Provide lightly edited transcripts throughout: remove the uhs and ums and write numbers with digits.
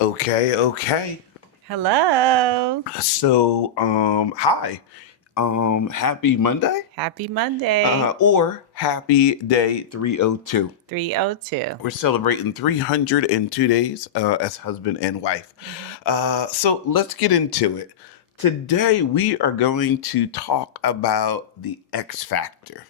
Okay, okay. Hello. Hi. Happy Monday? Happy Monday. Or happy day 302. 302. We're celebrating 302 days as husband and wife. So let's get into it. Today, we are going to talk about the X Factor.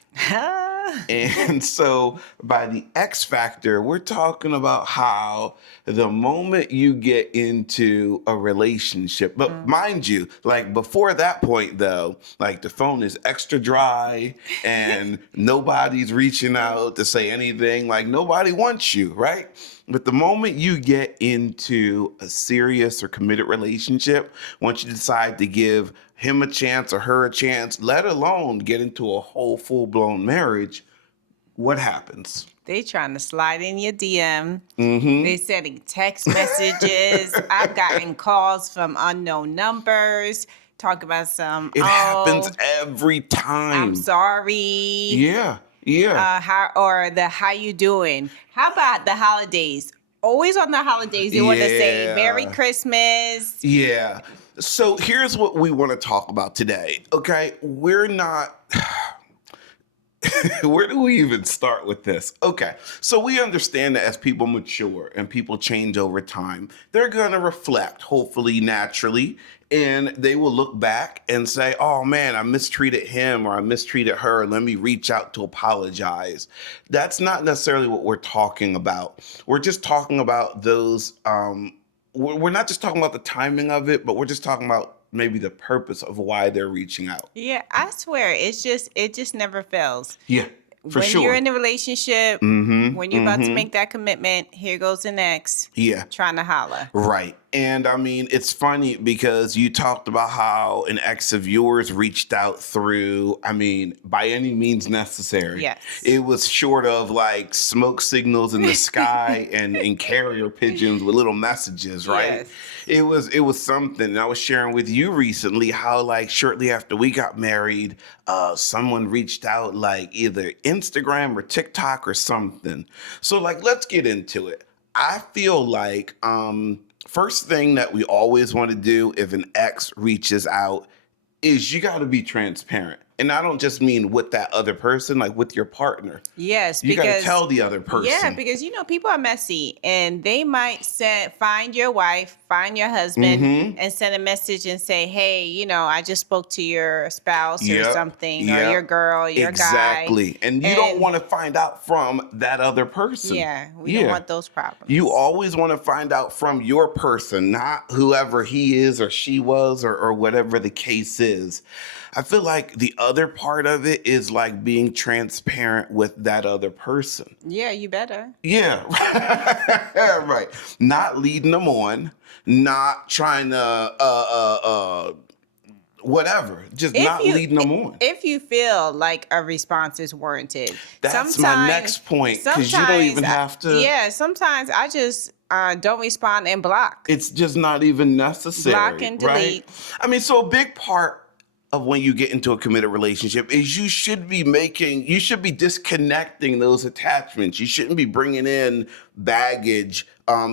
And so, by the X factor, we're talking about how the moment you get into a relationship, but mind you, like before that point, though, like the phone is extra dry and nobody's reaching out to say anything, like nobody wants you, right? But the moment you get into a serious or committed relationship, once you decide to give him a chance or her a chance, let alone get into a whole full blown marriage, what happens? They trying to slide in your DM. Mm-hmm. They sending text messages. I've gotten calls from unknown numbers. Talk about some, It happens every I'm time. sorry. Yeah, yeah. How you doing? How about the holidays? Always on the holidays, they want to say Merry Yeah. Christmas. Yeah. So here's what we want to talk about today. Okay. We're not. Where do we even start with this? Okay, so we understand that as people mature and people change over time, they're going to reflect, hopefully naturally, and they will look back and say, oh man, I mistreated him or I mistreated her. Let me reach out to apologize. That's not necessarily what we're talking about. We're just talking about those. We're not just talking about the timing of it, but we're just talking about maybe the purpose of why they're reaching out. Yeah, I swear, it just never fails. Yeah, for When you're sure. in a relationship, Mm-hmm. when you're about to Mm-hmm. make that commitment, here goes the next Yeah. trying to holler. Right. And I mean, it's funny because you talked about how an ex of yours reached out through, I mean, by any means necessary. Yes. It was short of like smoke signals in the sky and carrier pigeons with little messages, right? Yes. It was something. And I was sharing with you recently how like shortly after we got married, someone reached out like either Instagram or TikTok or something. So like let's get into it. I feel like first thing that we always want to do if an ex reaches out is you got to be transparent. And I don't just mean with that other person, like with your partner. Yes, You got to because tell the other yeah, person. because people are messy and they might find your wife, find your husband, Mm-hmm. and send a message and say, hey, I just spoke to your spouse or Yep. something, or your Yep. girl, your guy. Exactly. And you don't And want to find out from that other person. yeah, we don't Yeah. want those You problems. always want to find out from your person, not whoever he is or she was or whatever the case is. I feel like the other part of it is like being transparent with that other person. Yeah, you better. Yeah, right. Not leading them on, not trying to, whatever, just If not you leading them on. if you feel like a response is warranted, That's my next point because you don't even have to. yeah, sometimes I just don't respond and block. It's just not even Block necessary, and right? delete. I mean, so a big part of when you get into a committed relationship is you should be disconnecting those attachments. You shouldn't be bringing in baggage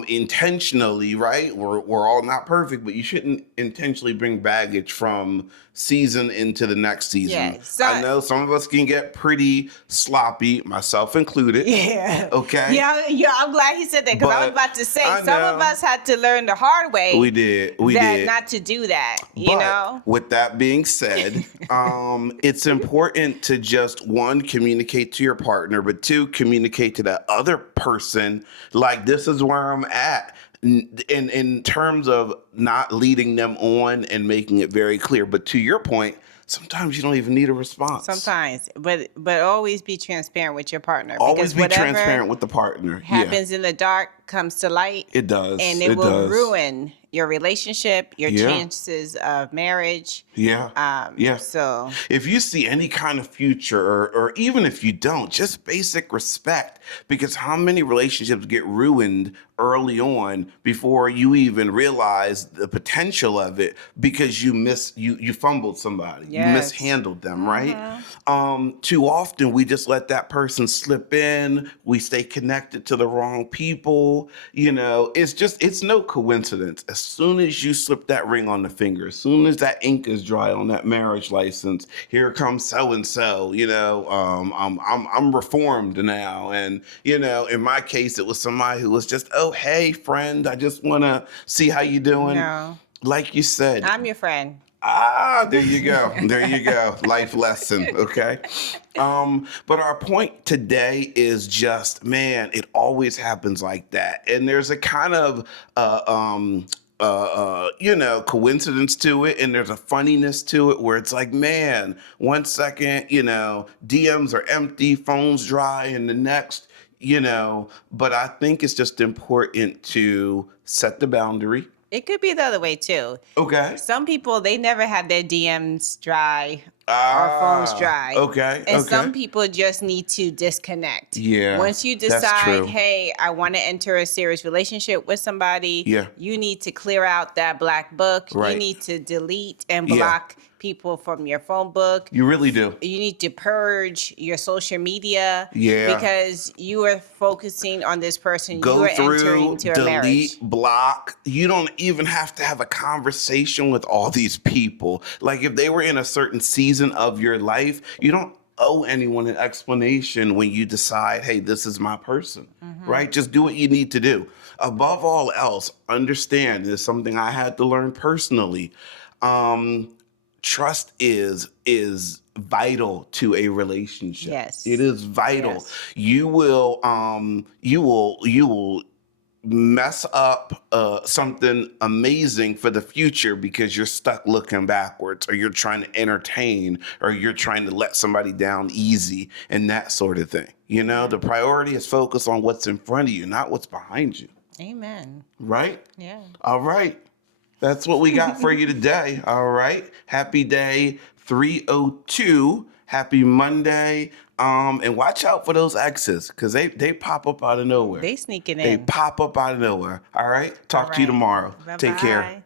intentionally, right? We're all not perfect, but you shouldn't intentionally bring baggage from season into the next season. Yeah, so I know some of us can get pretty sloppy, myself included. yeah. Okay. Yeah, I'm glad he said that because I was But about to say I some of know. us had to learn the hard way We did. We that did. not to do that, But with that being said, it's important to just one, communicate to your partner, but two, communicate to that other person. Like this is where I'm at. In terms of not leading them on and making it very clear. But to your point, sometimes you don't even need a response. Sometimes, but always be transparent with your partner Always because be whatever transparent with the partner. Yeah, happens in the dark comes to light, it does. and it It will does. ruin your relationship, your Yeah. chances of marriage. Yeah. Yeah. So If you see any kind of future, or even if you don't, just basic respect, because how many relationships get ruined early on before you even realize the potential of it because you fumbled somebody, you yes, mishandled them, right? Too often we just let that person slip in, we stay connected to the wrong people, know, it's no coincidence. As soon as you slip that ring on the finger, as soon as that ink is dry on that marriage license, here comes so and so. I'm reformed now, and in my case, it was somebody who was just, oh hey friend, I just want to see how you doing. No, Like you said, I'm your friend. there you go. There you go. Life lesson. Okay. But our point today is just, man, it always happens like that. And there's a kind of, coincidence to it. And there's a funniness to it where it's like, man, 1 second, DMs are empty, phones dry, and the next, but I think it's just important to set the boundary. It could be the other way too. Okay. Some people, they never have their DMs dry or phones dry. Okay. And Okay. some people just need to disconnect. Yeah, Once you that's decide, true. hey, I want to enter a serious relationship with somebody, Yeah. you need to clear out that black book. Right. You need to delete and Yeah. block people from your phone book. You really do. You need to purge your social media. Yeah. Because you are focusing on this person. You Go are through, entering to a marriage. delete, block. You don't even have to have a conversation with all these people. Like if they were in a certain season of your life, you don't owe anyone an explanation when you decide, hey, this is my person, right? Just do what you need to do. Above all else, understand, this is something I had to learn personally. Trust is vital to a relationship. Yes. It is vital. Yes. You will mess up something amazing for the future because you're stuck looking backwards, or you're trying to entertain, or you're trying to let somebody down easy, and that sort of thing. The priority is focused on what's in front of you, not what's behind you. Amen. Right? Yeah. All right. That's what we got for you today. All right. Happy day 302. Happy Monday. And watch out for those exes, because they pop up out of nowhere. They sneaking They in. pop up out of nowhere. All right. Talk All to you right. tomorrow. Take care. Bye-bye.